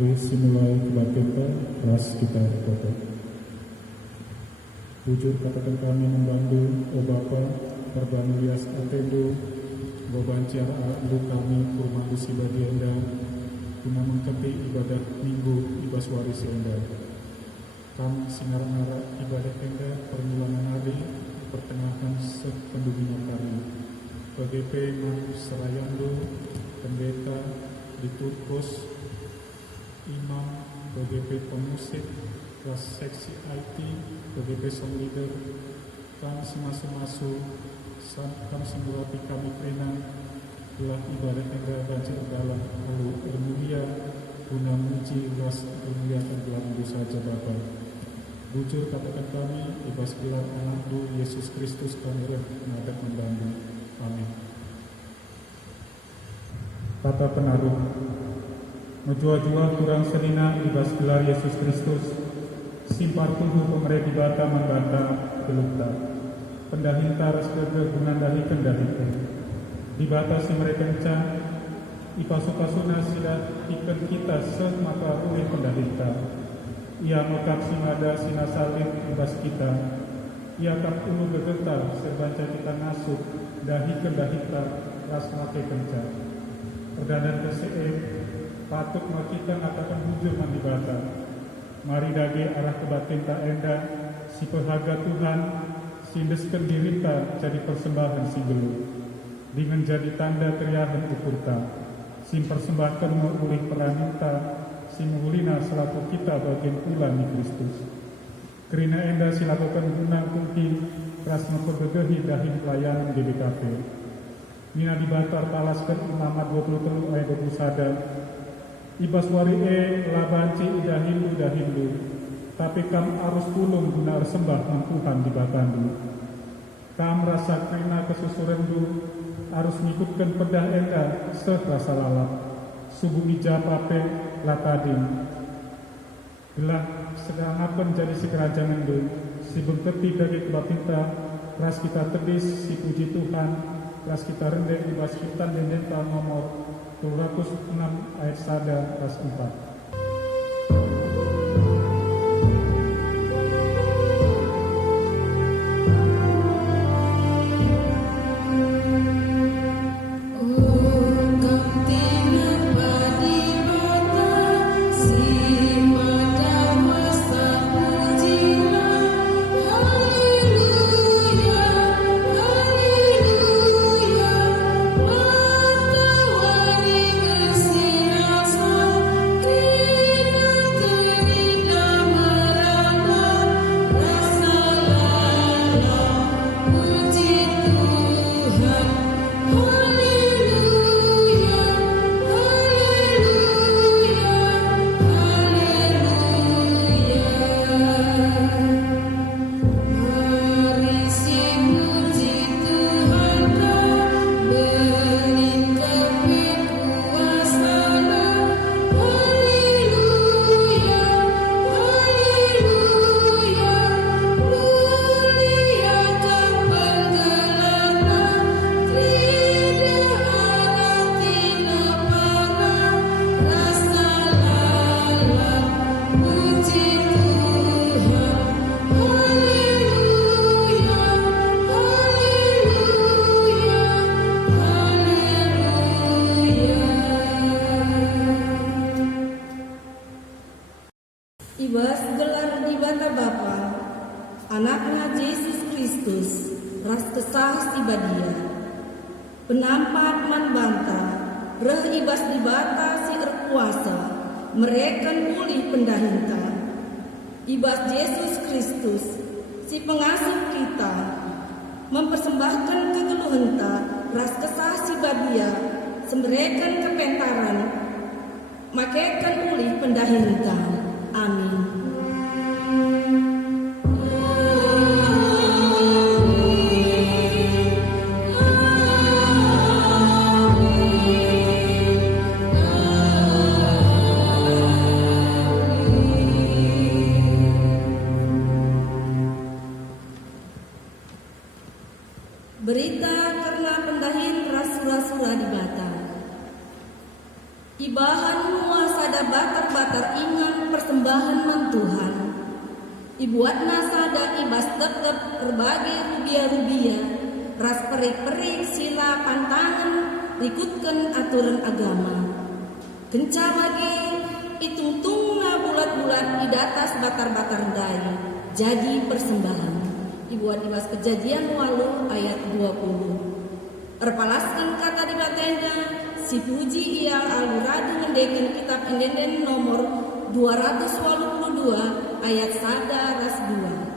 Mari simulai kebaktian ras kita berdoa. Bujur katakan kami membantu, O Bapa, perbanulias atendo, bobancar alu kami kurmandu sibadi enda, guna mengketi ibadah minggu ibas waris enda. Kam singar-ngara ibadah enda permulangan adi, pertengahan sependudunya kami. PGP Manus Serayando, pendeta, liturgos, imam, PGP pemusik, kelas seksi IT, PGP song leader, kami semasu-masu, kami semurati kami kena, telah ibadah enda banjir dalam halu ilmulia, guna muji ras ilmulia tergelar dosa saja Bapa. Bujur katakan kami, ibas gelar anakmu Yesus Kristus kami menghadap membantu. Amin. Kata penaruh, menjua-jua kurang selina ibas gelar Yesus Kristus, simpar tubuh pemerintah di bata membantah gelukta, pendahinta resgege gunandahi kendahite, di bata si mereka encang, ipasu-pasuna sila ikan kita semaka ulin pendahinta, ia mekap simada sinasalin ibas kita, ia kap ulu gegetar serbanca kita ngasuk, dahi kendahita ras make kenca. Perdanan KCE patut kita ngatakan hujur mandibata. Mari dage arah kebatin tak enda, si pehaga Tuhan, sindesken dirita jadi persembahan si gelu. Dengan jadi tanda teriahan ukurta, si persembahkan mengulih peraninta, si menghulina selaku kita bagian pula ni Kristus. Kerina enda silakukan gunang kungking, ras mempergegehi dahin pelayanan GBKP. Nina dibatar talaskan imamat 23 ayat 21. Ibas wari labanci idahindu, tapi kam arus tulung guna sembah Tuhan di batandu. Kam rasa kerina kesusurendu, arus ngikutkan pedah enda serasa lalap. Subuh ijapape latadin. Gelah sedang apa jadi si kerajaan itu, si bengketi dari kebapinta, ras kita tedis si puji Tuhan, ras kita rendek di bas kita dendenta nomor 206 ayat 1 ras 4. Ibas gelar di bata Bapa, anaknya Yesus Kristus, ras kesah si badia. Penampat man banta, reh ibas di bata si erkuasa, mereka pulih pendahinta. Ibas Yesus Kristus, si pengasuh kita, mempersembahkan kegeluhenta, ras kesah si badia, semerekan kepentaran, makekan ulih pendahinta. Amin. Berita karena pendahin ras-rasura di bata. Ibahan mua sada batar-batar Ibuatna sada ibas tetep berbagai rubia-rubia, ras perik-perik sila pantangan, rikutkan aturan agama. Kenca bagi itungtungna bulat-bulat idatas batar-batar dai, jadi persembahan. Ibuat ibas Kejadian 8 ayat 20. Erpalaskan kata di batenda, si puji ia aluradu ngendeken kitab endenden nomor 282 ayat 1 ras 2.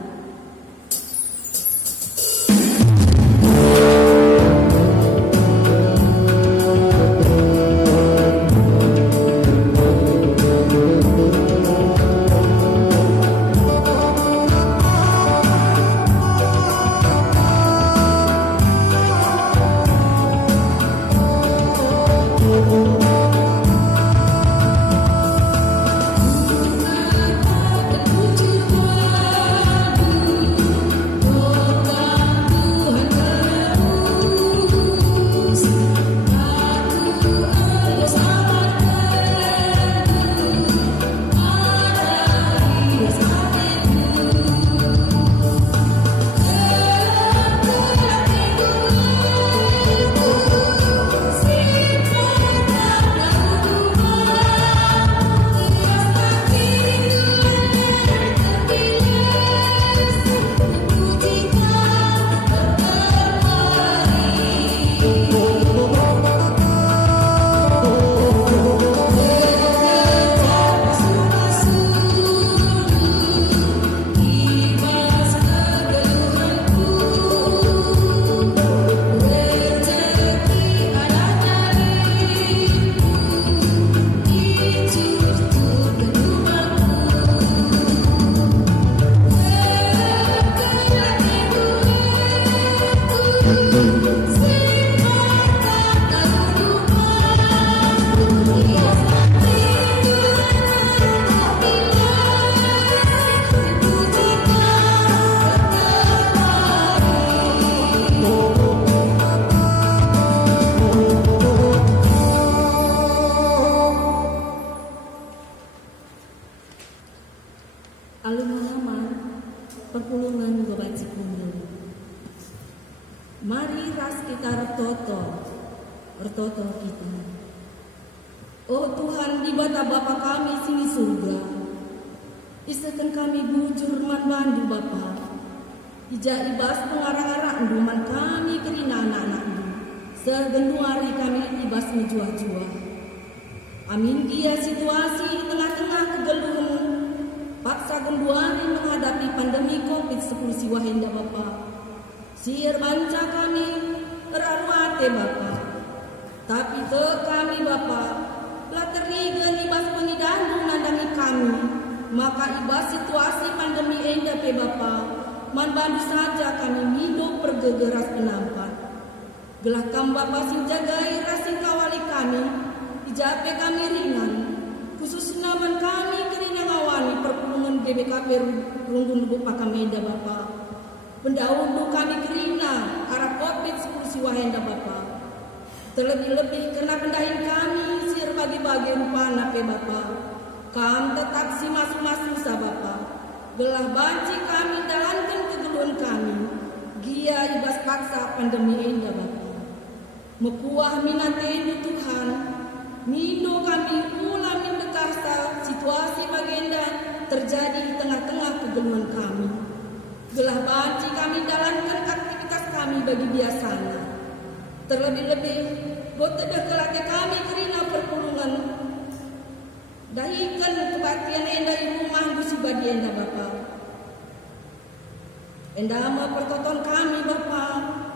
Perpulungan gobaci kunjung. Mari ras kita ertoto kita. Oh Tuhan, di bata Bapa kami sini surga, isakan kami bujur man bandu Bapa. Ija ibas pengarang-arang duman kami kerina anak-anak segenduari kami ibas menjuah-juah. Amin dia situasi di tengah-tengah kegeluhan paksa genduari menghadapi pandemi COVID-19 siwahenda Bapa. Siar banca kami eraruate Bapa. Tapi ke kami Bapa, lah teriga ibas pengidandu nandangi kami. Maka ibas situasi pandemi enda pe Bapa, man bandu saja kami hidup pergegeras penampat. Gelah kam Bapa sing jagai rasing kawali kami, ijape kami ringan. Khusus naman kami kerina ngawani perpulungan GBKP Runggun Lubuk Pakamenda Bapa. Pendahulu kami kerina arah COVID-19 siwahenda Bapa. Terlebih-lebih kena pendahin kami sir bagi-bagi rupana pe Bapa. Kam tetap si masuk-masuk sa Bapa. Gelah banci kami dalankan kegeluhan kami. Gia ibas paksa pandemi enda Bapa. Mekuah minate Tuhan. Mindo kami ulang mendekarsa situasi bagenda terjadi di tengah-tengah kegeluhan kami. Gelah banci kami dalankan aktivitas kami bagi biasanya. Terlebih-lebih botedah kelake kami kerina perpulungan. Dahikan kebaktian enda ibu mahdu si badi enda Bapa. Enda ama pertoton kami Bapa.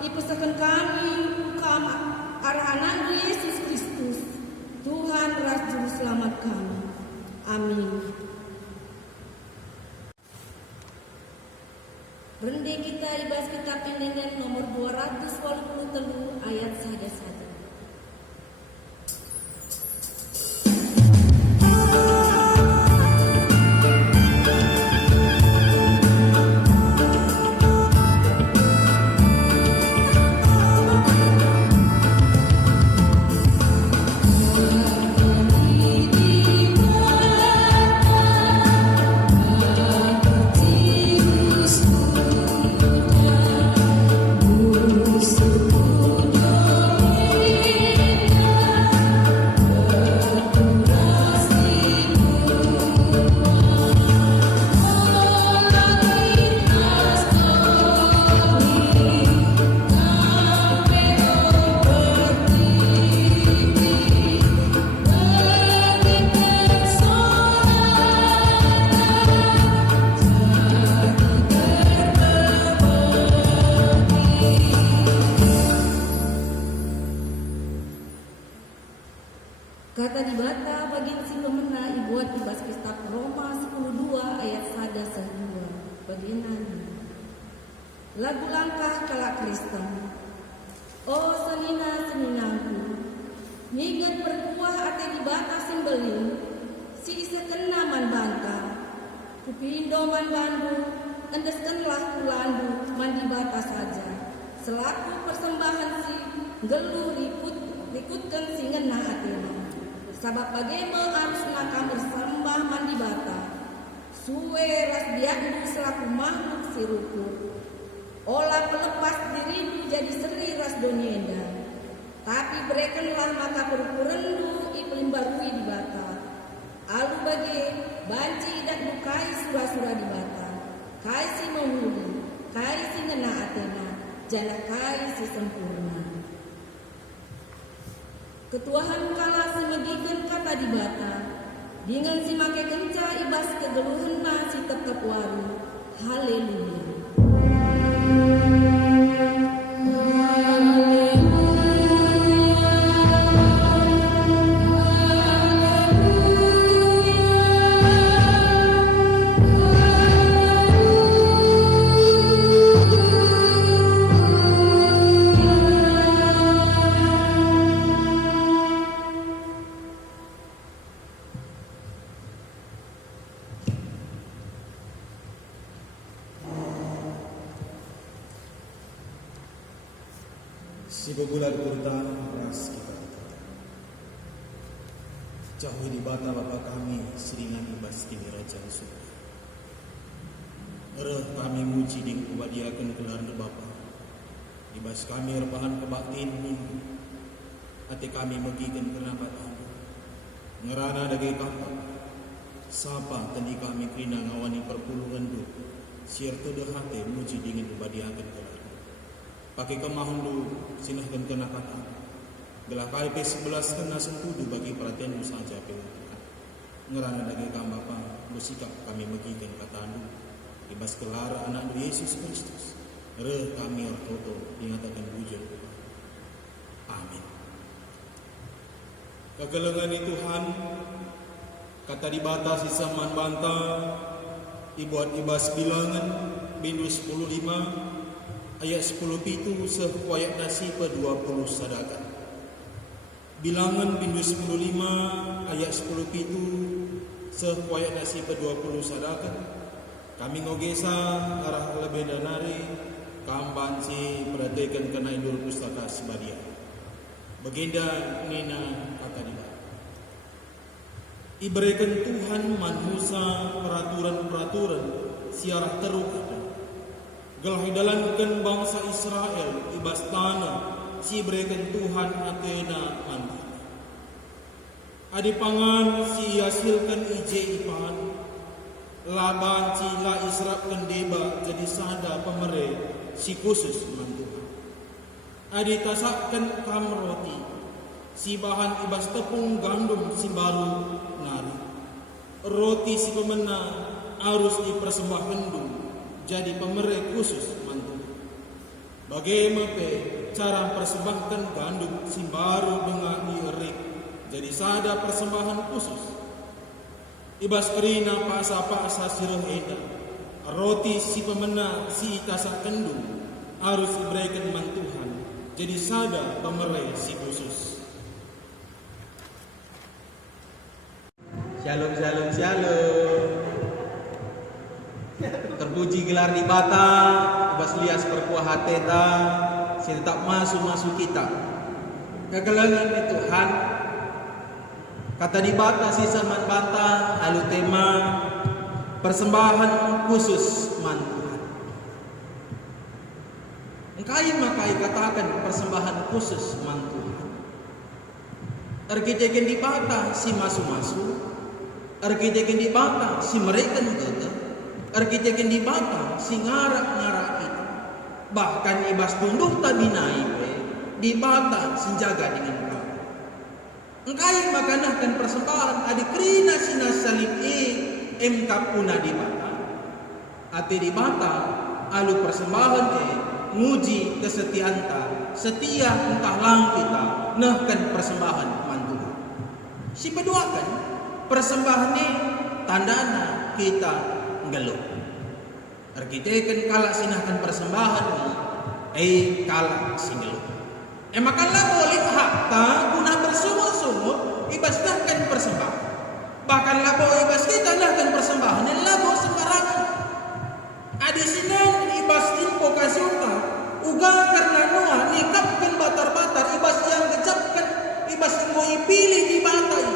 Ipesakan kami ukam arah anak Yesus Kristus. Tuhan ras juru selamat kami. Amin. Rende kita ibas kitab endenden nomor 283 ayat 1. Di lagu langkah kala Kristen. Oh senina-seninangku, miget berkuah ate di batas sembeling, si isa kena man banta, kupindo man bandu, endeskenlah kulandu man di batas saja, selaku persembahan si gelu rikutkan si ngena atena, sabab bagaimana harus nakam bersembah man di bata, suwe ras biandu selaku makhluk si ruku. Olah pelepas dirimu jadi seri ras donyenda, tapi berekenlah maka perkurendu iklim barui di bata. Alu bagi banci dan bukai surah-surah di bata. Kai si memuli, kai si ngena atena, jana kai si sempurna. Ketuahan kala si megigen kata di bata, dengan si make kenca ibas kegeluhan si tetap waru. Haleluya. Si bulan kurta ras kita jauhi di bata Bapa kami seringan ibas kini Raja Surga. Ereh kami muji ding kubadiakan kelar de Bapa. Ibas kami repahan kebaktin ni ati kami megikan keramatan. Ngerana dagai kakak sapa tadi kami krina ngawani perpuluhan du siar tede hati muji dingin kubadiakan kelar. Pakai kemahun du sinahkan kena kata gelah kali P11 kena sentudu bagi perhatian du saja pengutukan ngerana dagi kam Bapa bersikap kami megikan kata du ibas kelar anak du Yesus Kristus reh kami ortoto dinyatakan bujur. Amin. Kegelengan Tuhan kata dibatasi saman banta ibuat ibas bilangan bindu 15 ayat 10 itu sehuayat nasiba 20 sadaka. Bilangan bindu 15 ayat 10 itu sehuayat nasiba 20 sadaka. Kami ngogesa arah lebih danari kamban si perhatikan kena indul pustaka sebadia. Baginda nina kata dia. Iberikan Tuhan manusia peraturan-peraturan siarah teruk gelah hidalankan bangsa Israel ibas tanah si berikan Tuhan atena mandi. Adi pangan si hasilkan ije ipan laban si la israpkan deba jadi sada pemere si khusus mantuhan. Adi tasakkan kam roti si bahan ibas tepung gandum si baru nari. Roti si pemena harus dipersembahkan dulu jadi pemerek khusus mantu. Bagaimana cara persembahkan gandum si baru dengan dierik jadi sada persembahan khusus. Ibas kerina pasa-pasa sirah eda roti si pemena si tasak kendung harus diberikan mantuhan jadi sada pemerek si khusus. Shalom, shalom, shalom. Terpuji gelar di bata, ibas lias perkuah hateta, si tetap masuk kita. Kegelangan di Tuhan, kata di bata si saman bata, alu tema persembahan khusus man Tuhan. Engkai makai katakan persembahan khusus man Tuhan. Erkejeken di bata si masuk-masuk, erkejeken di bata si mereka juga. Erkejeken di bata si ngarak-ngarak itu. Bahkan ibas tunduh tabinai di bata senjaga dengan kau. Engkai makanahkan persembahan adi krina sinas salib emka puna di bata. Ati di bata alu persembahan nguji kesetianta setia entah lang kita nahkan persembahan mantuhan. Si beduakan persembahan tandana kita geluh. Arkiteken kalak sinahkan persembahan ni, kalak sinelu. Makanya boleh hakta guna bersungut-sungut ibasnahkan persembahan. Bahkan labo ibas kita nahkan persembahan yang labo sembarangan. Adi sinan ibas timpo kasyuta uga karena noa nikapkan batar-batar ibas yang gejapkan ibas mau ipilih di batai.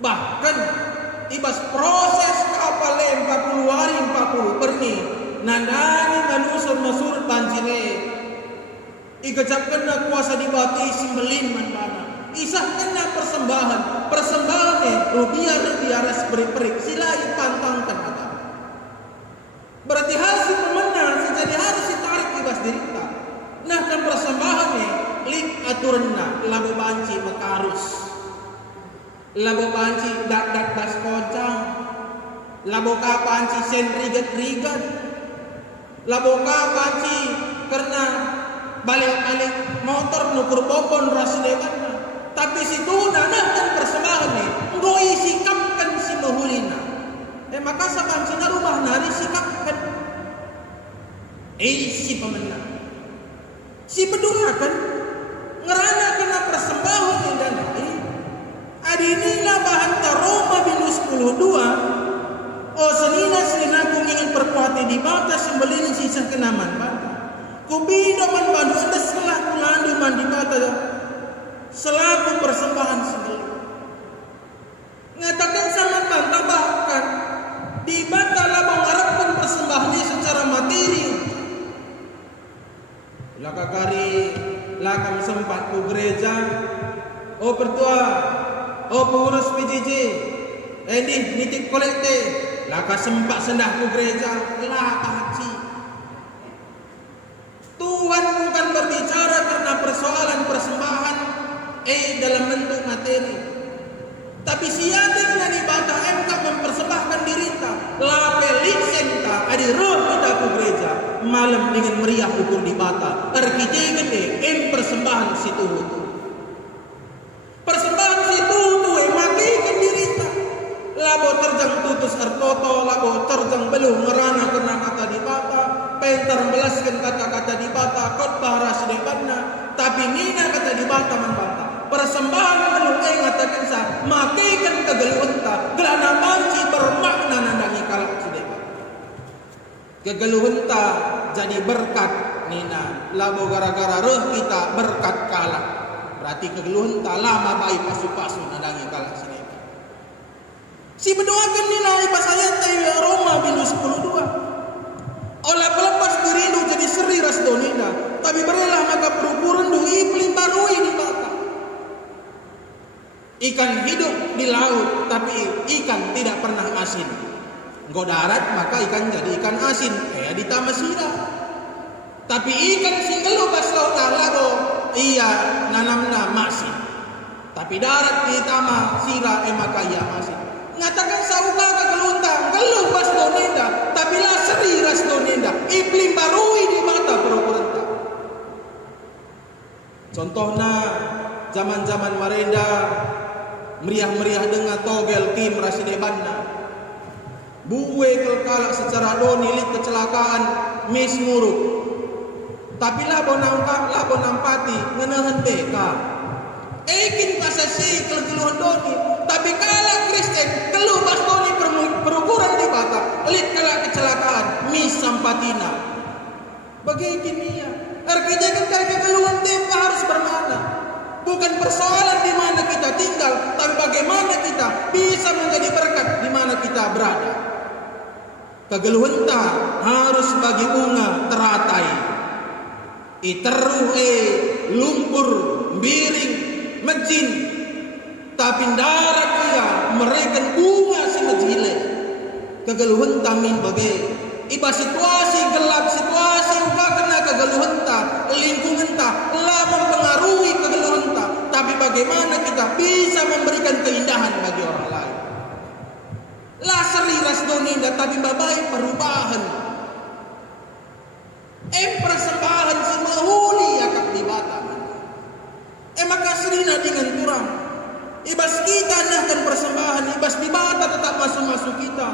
Bahkan ibas proses kapal 40 hari 40 perni nandani manusur masur banjine igejapkan na kuasa dibati simbelin manbana isahkan na persembahan rupiah ras peri-peri silai pantangkan kata berarti hasil pemenang sejadi harus ditarik ibas dirita nah kan persembahan lik aturanna labo banci makarus labo banci dak das kocang labo ka panci sen rigat labo ka panci karena balik-balik motor nukur popon rasidekan tapi situ nanahkan persembahan ngoi sikapkan si mahulina maka saban sina rumah nari sikapkan si pemenang si bedurakan ngerana kena persembahan yang dan adinilah bahan taroma binus 12 senina ingin perkuati di mata sembelin sisa kenaman mata kubido man bandu ada selah kulandu man di mata selaku persembahan sendiri ngatakan sama mata bahkan di mata lah mengharapkan persembahan ini secara materi lakakari lakam sempat ku gereja pertua pengurus PJJ nitip kolekte laka sempat sendah ku gereja laka haji Tuhan bukan berbicara karena persoalan persembahan dalam bentuk materi tapi siapa kena dibata MK mempersembahkan dirita lapelik senta adi roh kita ku gereja malam dengan meriah ukur dibata arkite gede persembahan situ persembahan situ makikan dirita labo terjang tutus artoto labo terjang belum ngerana kena kata dibata pentar belaskan kata-kata dibata khotbah rasidekanna tapi nina kata dibata membata persembahan belum ngatakan sah makikan kegeluhunta gelana banci bermakna nandangi kalak sideka kegeluhunta jadi berkat nina labo gara-gara roh kita berkat kalak berarti kegeluhunta lama baik pasu-pasu nandangi kalak sideka si berdoakan nina ipas ayat Roma binus 12 olah pelepas diridu jadi seri ras donina tapi berelah maka perukuran duhi pelimbarui di bata ikan hidup di laut tapi ikan tidak pernah asin engkau darat maka ikan jadi ikan asin kayak di tamasira tapi ikan singgelo pas laut labo nanamna masin tapi darat di tamasira maka ia masin ngatakan sauka kegeluntang geluh pas donenda tapi lah seri ras donenda iblim barui di mata perukurenta contohnya zaman-zaman marenda meriah-meriah dengan togel tim rasidebanna buwe kelkalak secara donilik kecelakaan mismuruk tapi labo nampati ngenahan beka ekin pasasi kegeluhan doni tapi kalak Kristen keluh pas doni perukuran di bata lit kalak kecelakaan mis sampatina bagi kimia arkinya kan kegeluhan tempa harus bermakna bukan persoalan di mana kita tinggal, tapi bagaimana kita bisa menjadi berkat di mana kita berada. Kegeluhenta harus bagi bunga teratai. Iteru lumpur, biring, mejin, tapi darat ia mereka bunga si mejile. Kegeluhenta min bagai iba situasi gelap situasi uga kena kegeluhenta lingkungan lah mempengaruhi kegeluhenta tapi bagaimana kita bisa memberikan keindahan bagi orang lain lah seri rasdoninda tapi babai perubahan persembahan si mahuli akak di batam maka serina dengan kurang ibas kita nahkan persembahan ibas di bata tetap masuk-masuk kita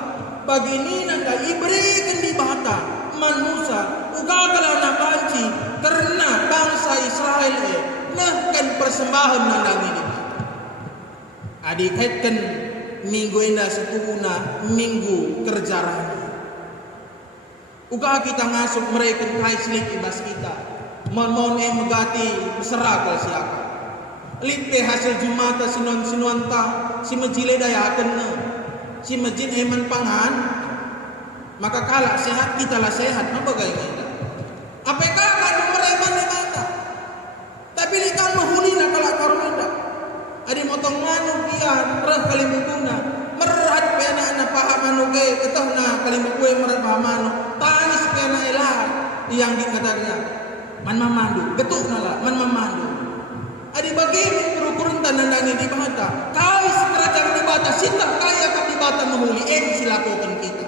Bagini nanda iberikan di bata manusia ugagalah na banci karena bangsa Israel nahkan persembahan nandang ini. Adik kaitkan minggu indah setuna minggu kerja raya. Uga kita ngasuk mereka kaislik ibas kita. Mon megati berserakal siaka. Lipe hasil jumata sinuanta si majile dayakan na. Si majin eman pangan. Maka kala sehat kita lah sehat. Apa gaya kita? Apakah kan mereka ni mata? Tapi likan mahuli na kala karunda. Adi motong manu kian rah kalimukuna. Merhat pe anak paham manu ke ketah na kalimukue merhat paham manu. Tangis pe anak elah yang dikatakan man mamandu getuk nala man mamandu. Adi bagi kurun tandangi di bata. Kais kerajaan di bata sita kaya kat di bata mahuli silakokan kita.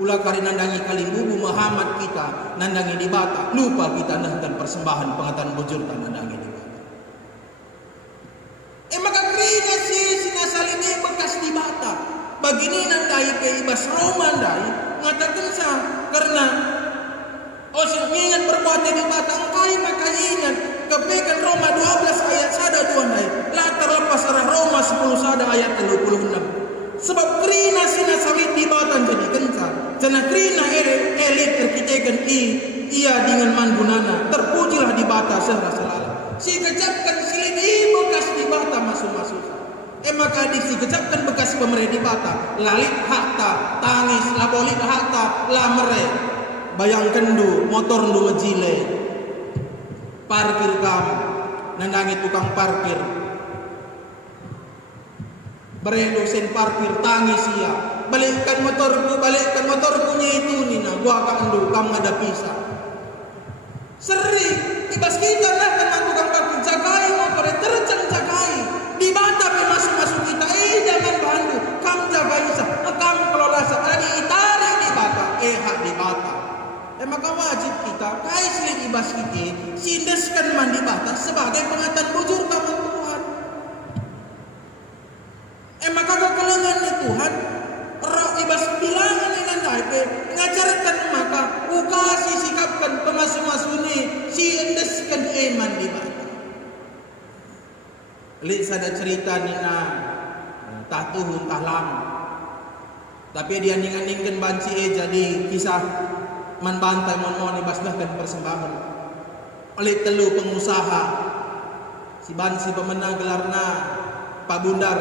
Ulah kari nandangi kalimbubu Muhammad kita nandangi di bata. Lupa kita nahkan persembahan pengatan bujur nandangi di bata. Maka krina si sinasalini bekas di bata. Bagini nandai ke ibas Roma ndai ngatakan sa karena ingat perbuatan di bata engkai maka ingat kepekan Roma 12 ayat sada Tuhan dai. Lah terlepas arah Roma 10 sada ayat 36. Sebab krina sinasawit di bata jadi kenca. Jana krina elit terkitekan ia dengan mangunana terpujilah di bata serasa lala. Si kecapkan silin bekas di bata masuk-masuk. Maka si kecapkan bekas pemerintah di bata. Lalit hakta, tangis, labolit hakta, lamere. Bayangkan du, motor du ngejile. Parkir kamu, nandangi tukang parkir. Beredo sen parkir, tangis ia. Balikkan motorku itu nina. Gua akan du, kamu ada pisah. Sering, ibas kita lah kena tukang parkir. Jagai motor, terjang jagai. Di bata pe masuk-masuk kita, jangan bantu. Kamu jagai sah, kamu kelola sah. Adi itari di bata, hak di bata. Maka wajib kita kaisling ibas kita sindeskan mandi bata sebagai pengatan bujur kamu Tuhan. Maka kekalengan Tuhan roh ibas bilangan dengan daipe ngajarkan maka ukasi sikapkan pemasuk-masuk ini sindeskan mandi bata. Lihat sada cerita nina tak tuhun tak lama. Tapi dia ningan-ningan banci jadi kisah man bantai mon ibas nahkan persembahan. Oleh telu pengusaha si bansi pemenang gelarna Pak Bundar.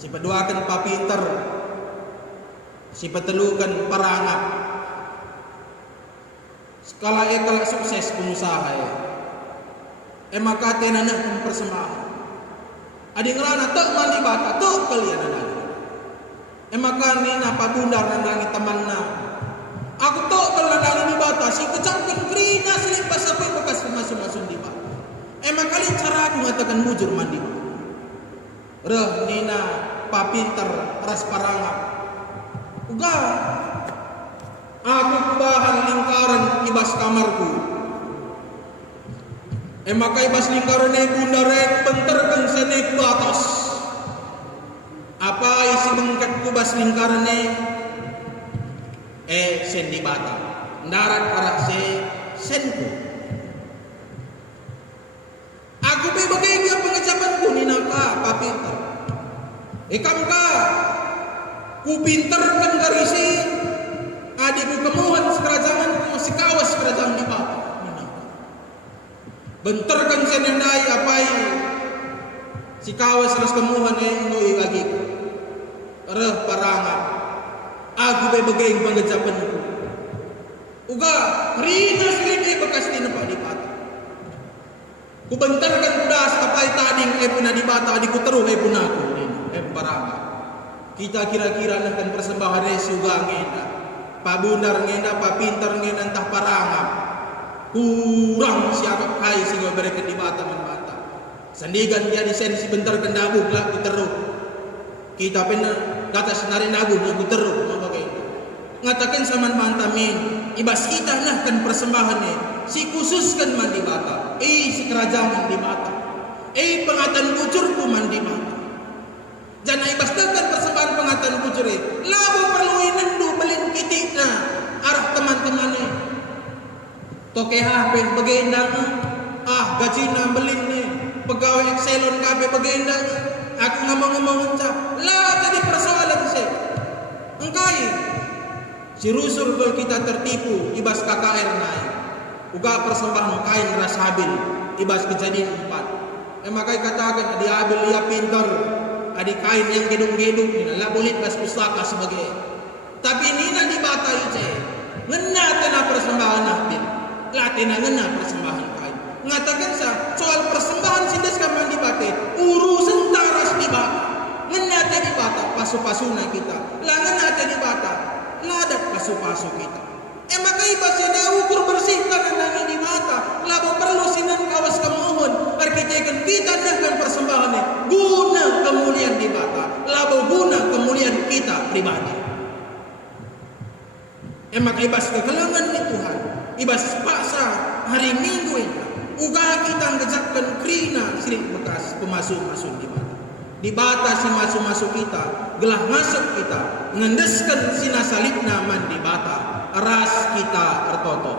Si peduakan Pak Pinter. Si petelukan Parangap. Skala ekal sukses pengusaha ya. Maka tenanahkan persembahan. Adi ngelana tok mandi bata tok kalian nandangi. Maka nina Pak Bundar nandangi temanna. Aku tok kalau nandangi di bata si kecapkan krina selipas sampai bekas masuk-masuk di bata. Maka kali cara aku mengatakan bujur mandi bata. Reh nina Pak Pinter ras Parangap. Uga aku bahan lingkaran ibas kamarku. Maka ibas lingkaran bundare benterkan senek ke atas. Apa isi bengkat kubas lingkaran sen di bata. Darat arah senku. Aku bebagai dia pengecapanku ni naka Pak Pinter. Kamu ka ku pinterkan garisi adikku kemuhan sekerajaan ku si kawas kerajaan di bata. Benterkan senendai apai si kawas ras kemuhan ngoi lagi. Reh Parangap. Aku bebagai pengecapanku. Uga rina silin bekas di nempat di bata. Ku bentarkan kudas apai tading puna di bata adikku teruh puna aku Parangap. Kita kira-kira nahkan persembahan suga ngenda. Pak Bundar ngenda, Pak Pinter ngenda entah Parangap. Kurang siapa kai sehingga mereka di bata membata. Sandigan jadi sensi bentar kendabuh lah ku teruh. Kita pena kata senari nabuh ku teruh ngatakan saman mantamin ibas kita nahkan persembahannya si khususkan mandi bata si kerajaan di bata pengatan bujurku mandi bata jangan ibas nahkan persembahan pengatan bujur labu toke HP bagenda gaji na belin nih pegawai Excelon kabe bagenda aku ngomong-ngomong lah jadi persoalan sih engkai si rusur kalau kita tertipu ibas KKR naik uga persembahan kain rasabil ibas kejadian 4 makai katakan adi abil ia pintar adi kain yang gedung-gedung ini lah boleh bas pustaka sebagai tapi ini nanti bata itu ngena tena persembahan abil lah tena ngena persembahan kain ngatakan soal persembahan sindes kamang di bata urusan taras di bata ngena tena di bata pasu-pasuna kita lah ngena tena di bata ladat pasu-pasu kita maka ibas yang ukur bersih tangan di mata labo perlu sinan kawas kemohon arkitekan kita dengan persembahannya guna kemuliaan di mata labo guna kemuliaan kita pribadi maka ibas kekelangan di Tuhan ibas paksa hari Minggu ini uga kita ngejapkan krina sirik bekas pemasuk-masuk di mata di bata si masuk-masuk kita gelah masuk kita ngendeskan sina salibna man di bata ras kita ertoto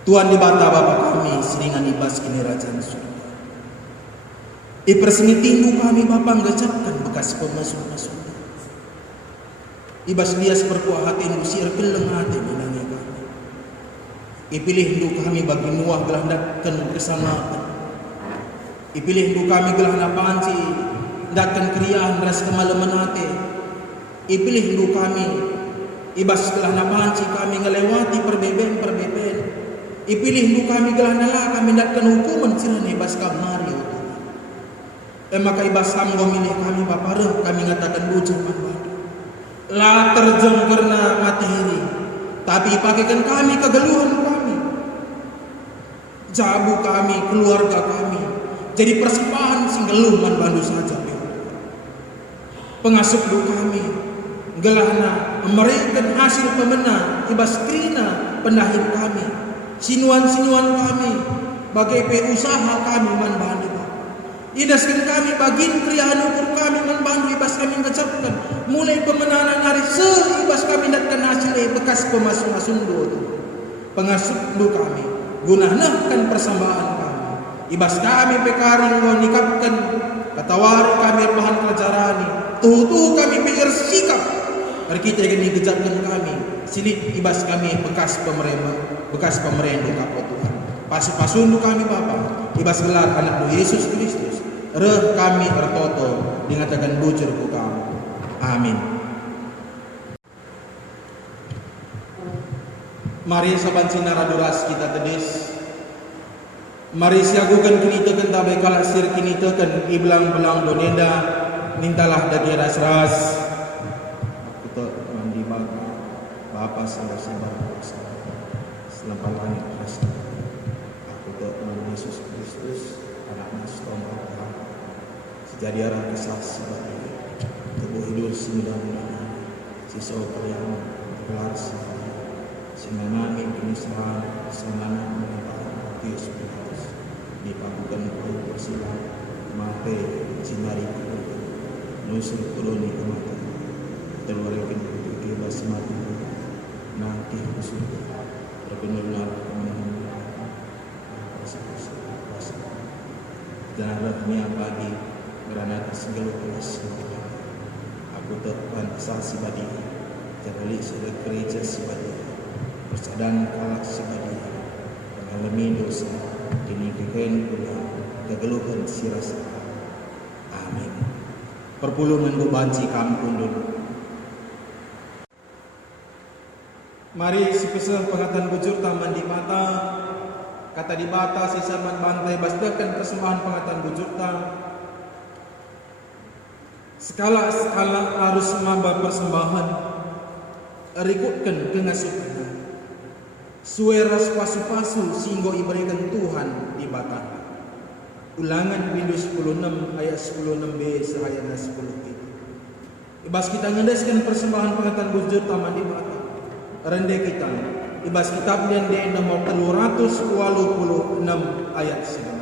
Tuhan di bata Bapa kami seringan ibas kini rajaan surga iperseni tinggu kami Bapa ngecapkan bekas pemasuk-masuk ibas bias perkuah hati usir keleng hati menangnya kami ipilih hindu kami bagi nuah gelah datkan kesamaan ipilih hindu kami gelah napanci datkan kriaan ras kemalaman hati ipilih hindu kami ibas gelah napanci kami ngelewati perbeben ipilih hindu kami gelah nala kami datkan hukuman silan ibas kamari maka ibas samgo milih kami bapareh kami ngatakan bujur manbadu lah terjeng karena materi tapi pakaikan kami kegeluhan kami jabu kami keluarga kami jadi persembahan singgeluh manbadu saja pengasuh kami gelahna memberikan hasil pemenang ibas krina pendahir kami sinuan-sinuan kami bagai usaha kami manbandu idaskan kami bagin kriaan ukur kami manbandu ibas kami ngecapkan mulai pemenangan hari ibas kami datkan hasil bekas pemasuk-masuk pengasuh kami gunahkan persembahan kami ibas kami pekaring nikapkan katawari kami bahan kerjarani tuh kami pikir sikap kita ingin dikejapkan kami silit ibas kami bekas pemerintah kapal Tuhan pasu-pasundu kami Bapa ibas gelar anak Yesus Kristus reh kami ertoto dingatakan bujur ku kamu amin. Mari saban sinar aduras kita tedes mari siagukan kini teken tabai kalak sir kini teken iblang belang donenda mintalah dagi ras-ras kita mandi Bapa sabar selampal langit rasa aku Tuhan Yesus Kristus anak nastom Tuhan sejadi arah kisah sebagai tubuh hidup sembilan sisa kalian gelar semangat kinisahan semangat mengenai Yesus Kristus dipadukan kau bersilang mate sinari nusur kuruni kemata terwarikan bebas mati nanti musuh terpenuhlah darahnya pagi granat segala kelas aku terpan asasi badi terali sudah gereja sibadi bersadang kalak sibadi mengalami dosa kini keken pula kegeluhan sirasa amin. Perpulungan bubanci kampung dulu. Mari si pesah pengatan bujur taman di mata kata di bata si saman bantai basdakan persembahan pengatan bujur tam skala harus mamba persembahan rikutkan kengasukan sueras pasu-pasu singgo iberikan Tuhan di bata Ulangan Windows 10.6 ayat 10.6b sahaya 10 ibas kita ngedeskan persembahan pengatan bujur taman di mata rende kita ibas kitab dan di nomor 386 ayat 9.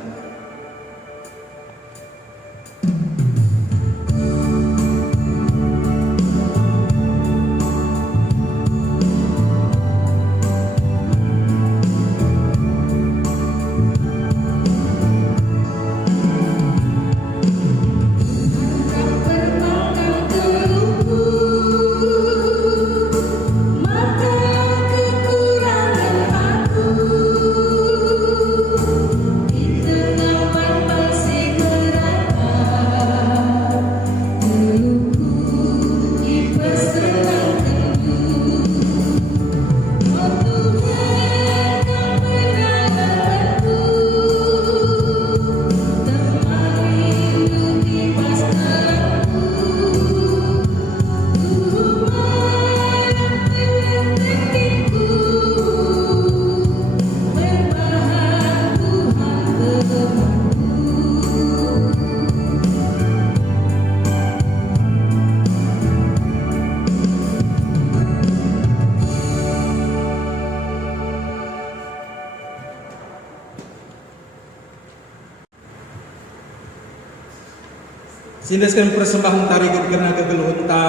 Sindaskan persembahan tarikan kena kegeluhta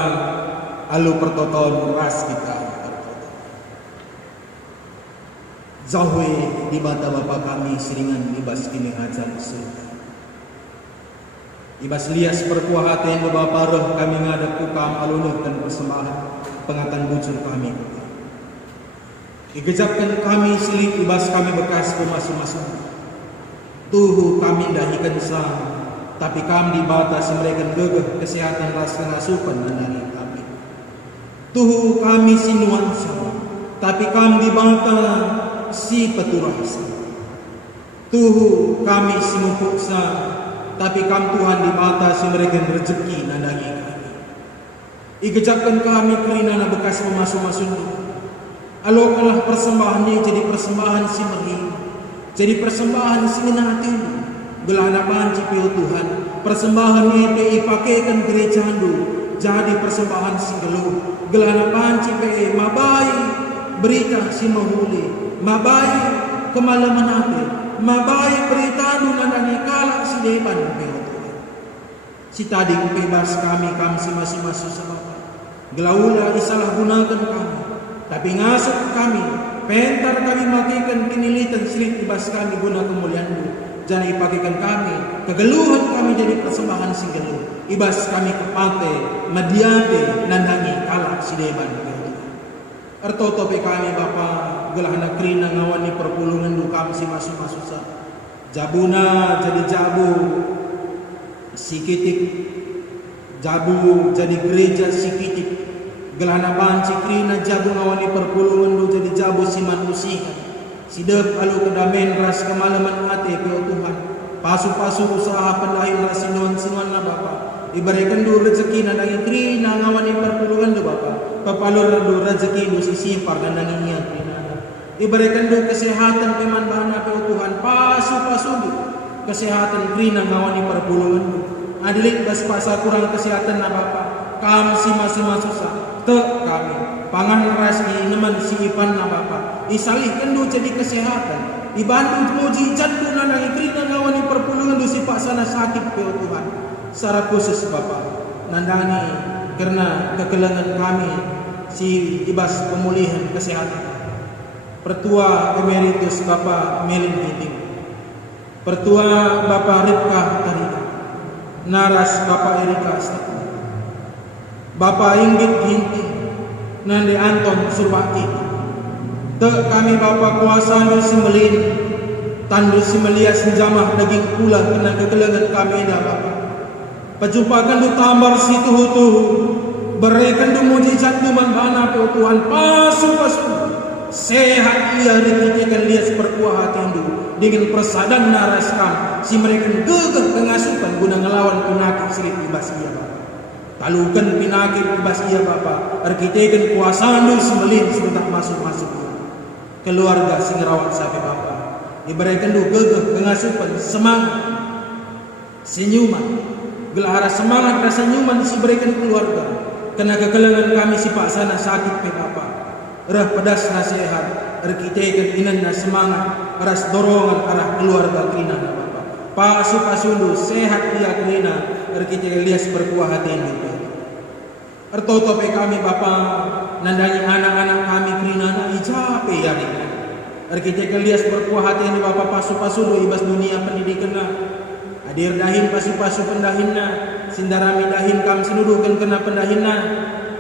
alu pertoton ras kita. Zahwe di mata Bapa kami seringan ibas kini ajar surga. Ibas lias perkuah hati yang Bapa roh kami ngadap kukam alunah dan persembahan pengatan bujur kami. Ikejapkan kami silik ibas kami bekas pemasuk-masuk. Tuhu kami dahikan Islam, tapi kami dibatas mereka gegeh kesehatan rasa rasupan dari kami. Tuhu kami sinuansa, tapi kami dibatas si peturasa. Tuhu kami simupuksa, tapi kami Tuhan dibatasi mereka rezeki nandangi kami. Ikejapkan kami kerina bekas pemasuk-masuk. Alokalah persembahan ini jadi persembahan si merih, jadi persembahan si minati. Gelana panci pio Tuhan, persembahan ini ipakaikan gereja handu, jadi persembahan si geluh. Gelana panci pe mabai berita si mahuli, mabai kemalaman hati, mabai berita handu nandani kalak si depan pio Tuhan. Si tadi bebas kami si masih sama. Gelaula isalah gunakan kami. Tapi ngasup kami, pentar kami makikan kinilitan silit ibas kami guna kemuliaan-Mu. Jangan ipakikan kami, kegeluhan kami jadi persembahan si geluh. Ibas kami kepate, mediate, nandangi kalak si deban. Ertotope kami Bapa, gelahana kerina ngawani perpulungan du kami si masuk-masuk sa. Jabuna jadi jabu, si kitik. Jabu jadi gereja si kitik. Gelana banci krina jabu ngawani perpulungan lu jadi jabu si manusia. Sidep alu kedamen ras kemalaman hati keo Tuhan. Pasu-pasu usaha pendahin ras sinuan-sinuan na Bapa. Iberikan du rezeki na dangi krina ngawani perpulungan du Bapa. Papalur du rezeki du sisipar dan danginya krina. Iberikan du kesehatan pemanbahana keo Tuhan. Pasu-pasu du kesehatan krina ngawani perpulungan du. Adilik bas pasal kurang kesehatan na Bapa. Kam si masih susah. Tek kami pangan ras ineman si ipan na Bapa. Isalih kendu jadi kesehatan. Ibantu muji jandu nanang ikrina ngawani perpulungan du si paksana sakit ke Tuhan. Secara khusus Bapa nandani karena kekelengan kami si ibas pemulihan kesehatan. Pertua emeritus Bapa Melin Hiting. Pertua Bapa Ripka Tarika. Naras Bapa Erika Stapa. Bapa Inggit Ginti Nande Anton Surwati. Tek kami Bapa kuasa nu sembelin tandu simbelia senjamah daging pula kena kegelengan kami dah Bapa. Pajumpakan du tambar si tuhu-tuhu berikan du mujizat du manbana pe Tuhan pasu-pasu sehat ia dikitikan lias perkuah hati du dengan persadan naraskam si mereka gegeh pengasupan guna ngelawan penyakit silit ibas ia Bapa. Talukan pinakit ibas ia Bapa. Arkitekan kuasa nu sembelin sebentar masuk-masuk keluarga sing rawat sampai Bapa. Diberikan du gegeh pengasupan semangat senyuman gelahara semangat rasa senyuman diberikan keluarga. Kena kekelengan kami si paksana sakit pe Bapa. Rah pedas nasihat arkitekan inan na semangat ras dorongan arah keluarga kina Bapa. Pasu-pasundu sehat dia kina arkitekan lias berkuah hati ini. Ertotope kami Bapa nandangi anak-anak kami krinana ijape ya ni. Arkitekan lias berkuah hati ini Bapa pasu-pasu do ibas dunia pendidikan na. Hadir dahin pasu-pasu pendahinna, sindarami dahin kam sinuduhkan kena pendahinna.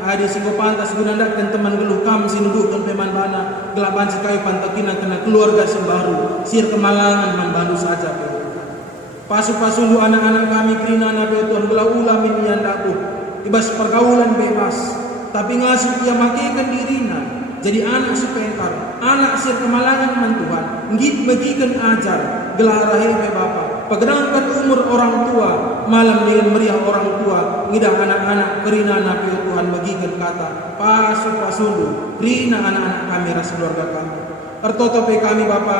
Adi singgo pantas gunandakan teman geluh kam sinuduhkan peman bana. Gelaban sekai pantakina kena keluarga sembaru. Sir kemalangan membantu saja pe. Pasu-pasu do anak-anak kami krinana pe Tuhan gelau ulamin yandaku. Ibas pergaulan bebas, tapi ngasuh ia makikan dirina jadi anak sepentar, anak sir kemalangan mantuhan, ngit bagikan ajar, gelar rahim Bapa, pegedangkan umur orang tua, malam dengan meriah orang tua, ngidah anak-anak kerina napi Tuhan bagikan kata, pasu-pasundu, kerina anak-anak kami ras keluarga kami. Ertotope kami Bapa,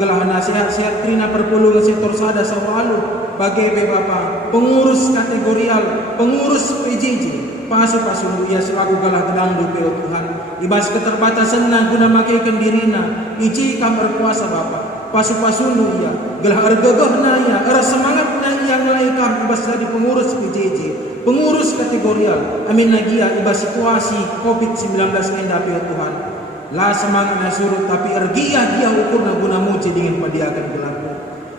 gelah nasihat-sehat kerina perpulungan sektor sada sawalu. Bagai Bapa, pengurus kategorial, pengurus PJJ, pasu-pasu ia selaku galah gedangdu Tuhan. Ibas keterbatasan na guna makikan dirina, iji kam berkuasa Bapa. pasu-pasundu ia gelah argagahna ia semangatna ia ngelaikam ibas jadi pengurus PJJ, pengurus kategorial amin nagia ibas situasi COVID-19 enda ya Tuhan lah semangatna surut tapi ergia dia ukurna guna muji dengan padiakan gelaku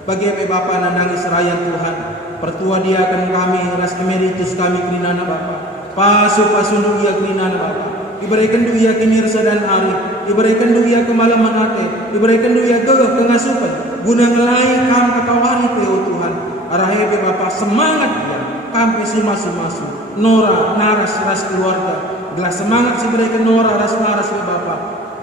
bagi Bapa nandangi serayan Tuhan pertua dia akan kami ras emeritus kami kerinana Bapa pasu-pasundu ia kerinana Bapa diberikan duia kinirsa dan arif, diberikan duia kemalaman hati, diberikan duia kengasupan, guna ngelai kam kakawari peo Tuhan. Arahebe Bapa semangat dia, kampe si masu-masu, nora naras ras keluarga, gelas semangat si berikan nora ras naras ya Bapa.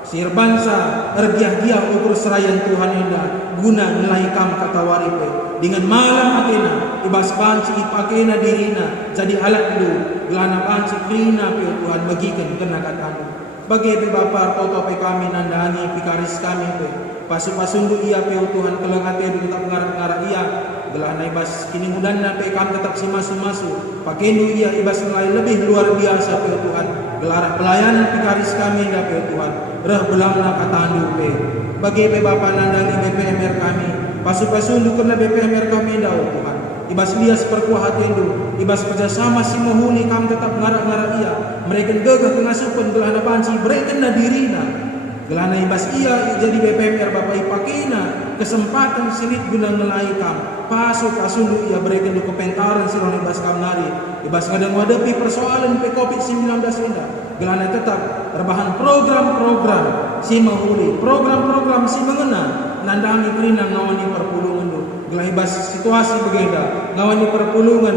Sir bangsa ergiah dia ukur serayan Tuhan indah, guna ngelai kam kakawari pe. Dengan malam atena, ibas panci ipakena dirina, jadi alat lu, gelana panci krina peo Tuhan bagikan kena katamu. Bagi Bapa toto pe kami nandani pikaris kami pe, pasu-pasundu ia peo Tuhan kelang ate tetap ngarap-ngarap ia, gelana ibas kini mudanna pe kami tetap si masu-masu, pakendu ia ibas nilai lebih luar biasa peo Tuhan, gelarah pelayanan pikaris kami dah peo Tuhan, reh belangna katandu pe. Bagi Bapa nandani BPMR kami, pasu-pasundu kena BPMR kami dah Tuhan. Ibas lias perkuah hatendu, ibas kerjasama si mohuni kami tetap ngarap-ngarap ia. Mereka gagah kengasupan gelana panci, mereka na dirina. Gelana ibas ia jadi BPMR Bapak ipakina kesempatan selit guna ngelai kam. Pasu-pasundu ia mereka du kepentaran sirone ibas kam nari. Ibas ngadang wadapi persoalan COVID-19 indah. Gelana tetap rebahan program-program si mahuli, program-program si mengena nandangi kerina ngawani perpulungan du. Gelah ibas situasi begenda ngawani perpulungan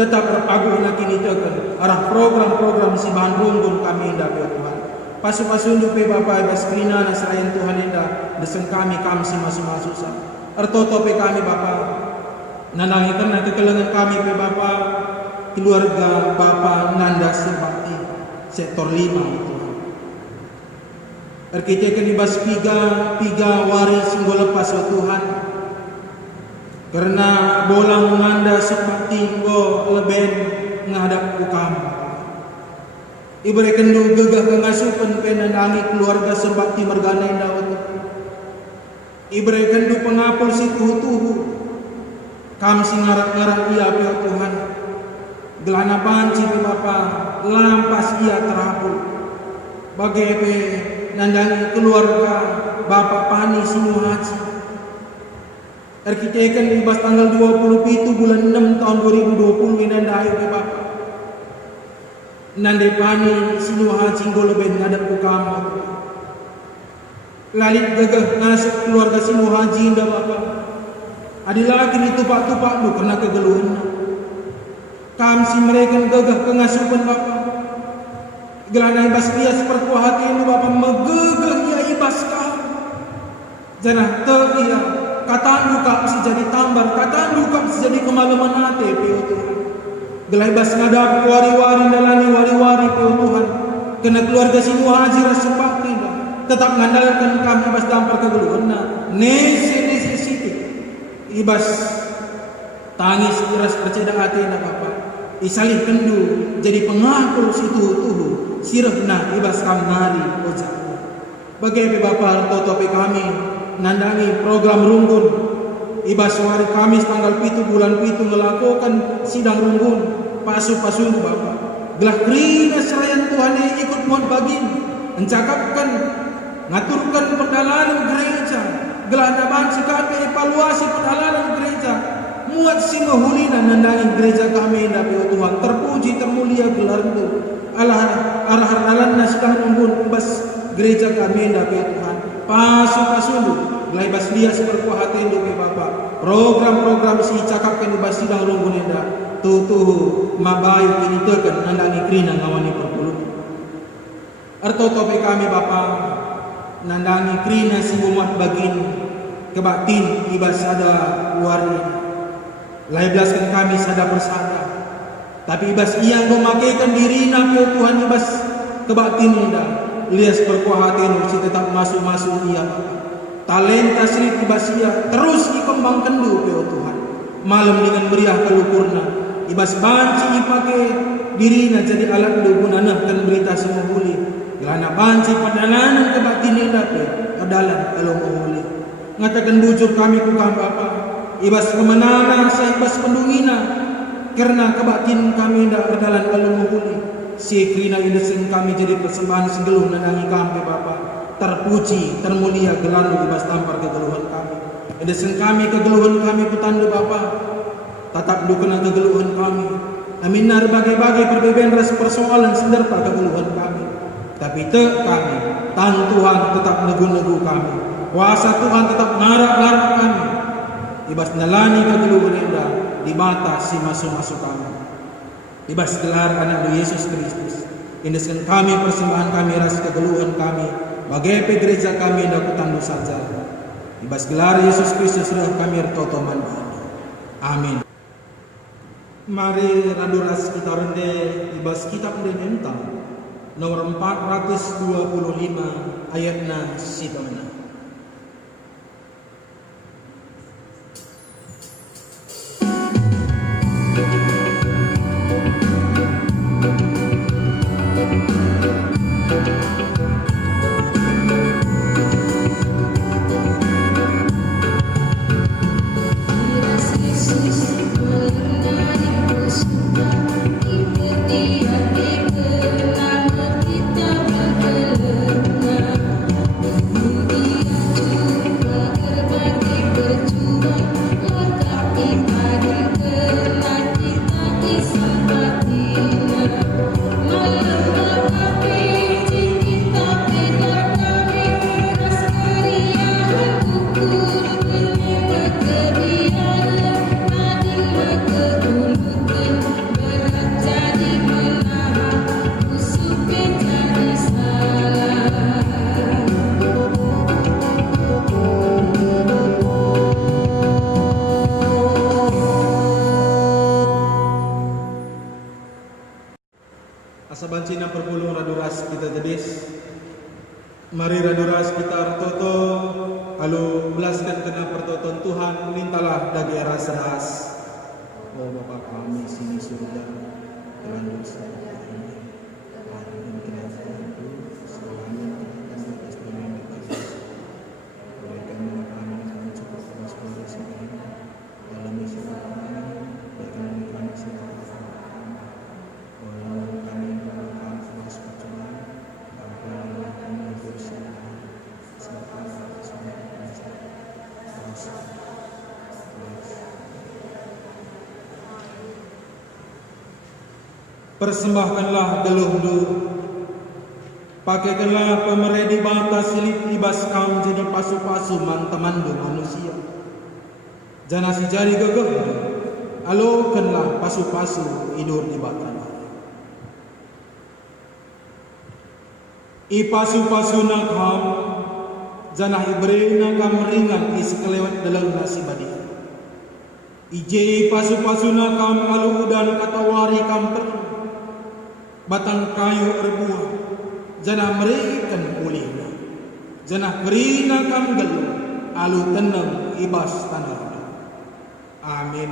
tetap berpagu nak kini tekan arah program-program si bahan runggun kami indah ya Tuhan. Pasu-pasundu pe Bapa ibas kerina nasrayan Tuhan indah desen kami si masu-masu sa. Ertoto pe kami Bapa nandangi kena kekelengan kami pe Bapa keluarga Bapa Nanda Sebakti sektor 5 Tuhan. Arkitekan ibas piga waris sungguh lepas ya Tuhan. Karena bolang menganda seperti go leben ngadap ukam. Iberikan du gegah kengasupan penandangi keluarga Sebakti mergana indah waktu. Iberikan du pengapul si tuhu-tuhu. Kam si ngarak-ngarak ia ya Tuhan. Gelana panci pe Bapa lampas ia terapul. Bagai pe nandangi keluarga Bapak Pani Sinuhaji. Arkitekan ibas tanggal 27 bulan 6 tahun 2020 inandai pe Bapa. Nande Pani Sinuhaji goleben ngadap ukama. Lalit gagah nasib keluarga Sinuhaji indah Bapa. Adilah kini tupak-tupak lu kena kegeluhan. Kam si mereka gagah kengasupan Bapa. Gelana ibas bias perkuah hati ini Bapa megegah ia ibas kau. Jangan ia katandu kau si jadi tambar, katandu kau si jadi kemalaman hati peo Tuhan. Gelai bas ngadap wari-wari dalani wari-wari peo Tuhan. Kena keluarga Sinuhaji rasa bakti tetap ngandalkan kami ibas dampar kegeluhan. Nese siti ibas tangis keras perceda hati na Bapa. Isalih kendu jadi pengakul si tuhu-tuhu sirahna ibas kamnari ojaku. Bagi Bapa toto pe kami nandangi program runggun ibas hari Kamis tanggal 7 bulan 7 melakukan sidang runggun pasu-pasundu Bapa. Gelah krina serayan Tuhan yang ikut mohon bagin encakapkan ngaturkan perdalanan gereja. Gelah naban sikape evaluasi perdalanan gereja. Muat si mahulina nandangi gereja kami indah ya Tuhan. Terpuji termulia gelarmu. Arah-arahan sedang runggun ibas gereja kami indah ya Tuhan. Pasu-pasundu gelai bas dia seperti hati indah ya Bapa. Program-program si cakapkan ibas sidang runggun indah. Tuh mabayu kini tekan nandangi krina ngawani perpuluh. Artoto pe kami Bapa nandangi krina si umat bagin kebatin ibas ada luarnya. Lai belaskan kami sada persada. Tapi ibas ia memakaikan diri ya Tuhan ibas kebatin indah. Lias perkuah hati si tetap masuk-masuk ia. Talenta sri ibas ia terus dikembangkan dulu ya Tuhan. Malam dengan meriah kelukurna. Ibas banci dipakai dirina jadi alat guna dan berita semua huli. Gelana banci padanan kebatin indah pe adalah kalau mohuli. ngatakan bujur kami kukam Bapa, ibas pemenana sa ibas pendungina, karena kebatin kami ndak berdalan kalau menghuli, si krina indesen kami jadi persembahan segeluh nanangi kami Bapa, terpuji, termulia gelandu ibas tampar kegeluhan kami, indesen kami kegeluhan kami kutandu Bapa, tatap dukena kegeluhan kami, aminar bagai-bagai perbedaan ras persoalan senderta kegeluhan kami, tapi kami, Tuhan tetap negu-negu kami, kuasa Tuhan tetap ngarak-ngarak kami, ibas nalani kegeluhan indah di mata si masuk-masuk kami, ibas gelar anak Yesus Kristus, indeskan kami persembahan kami ras kegeluhan kami, bagai gereja kami indah kutandu saja, ibas gelar Yesus Kristus sudah kami totoman. Amin. Mari raduras kita rende ibas kitab Denentang nomor 425 ayatna sitamna. Asabancina perpulung raduras kita jedis. Mari raduras kita toto alu belaskan kena pertoton Tuhan mintalah dagi ras-ras. Oh Bapa kami sini surga, Tuhan dosa kami, ampun kami, selamat kami atas nama Yesus. Berikan kami kami cukup atas kuasa kami, dalam Yesus kami, berikan kami segala persembahkanlah geluh-geluh, pakaikanlah pemeredi bata silip ibas kam jadi pasu-pasu mantemandu manusia. Jana si jari gegeh, alokanlah pasu-pasu idur di bata. I pasu-pasu nakam, jana ibrena kam ringan isi kelewat dalam nasi badia. Ije pasu-pasu nakam alu udan katawari kam perlu. Batang kayu erbuah, jana merikan ulina, jana kerina kam gelu, alu tenang ibas tanah. Amin.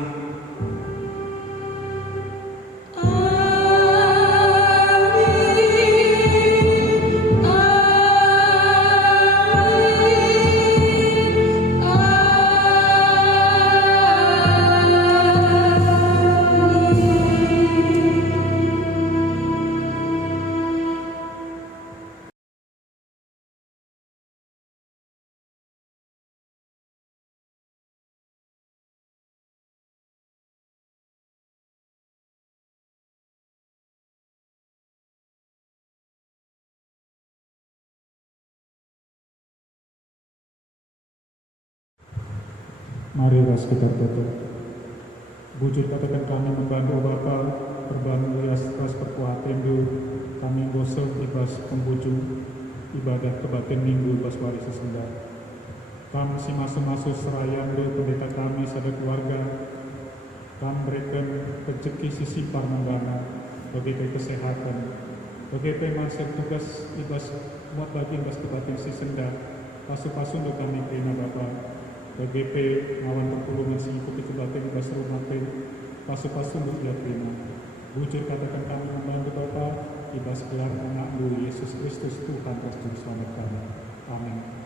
Mari ras kita tutup. Bujur katakan kami membantu Bapa, berbantu ras perkuat rindu, kami gosok ibas pembujung, ibadah kebatin minggu pas wari sesendah. Kami si masuk-masuk serayang do pendeta kami sada keluarga, kami berikan rezeki sisi parmanggana, bagi kesehatan, bagi masuk tugas ibas muat bagi ibas kebatin sesendah, pasu-pasu do kami terima Bapa. BGP ngawan perpulungan si ikut kebatin ibas rumah pasu-pasu untuk dia terima. Bujur katakan kami membantu Bapa, ibas gelar anak Yesus Kristus Tuhan Rasul Selamat kami. Amin.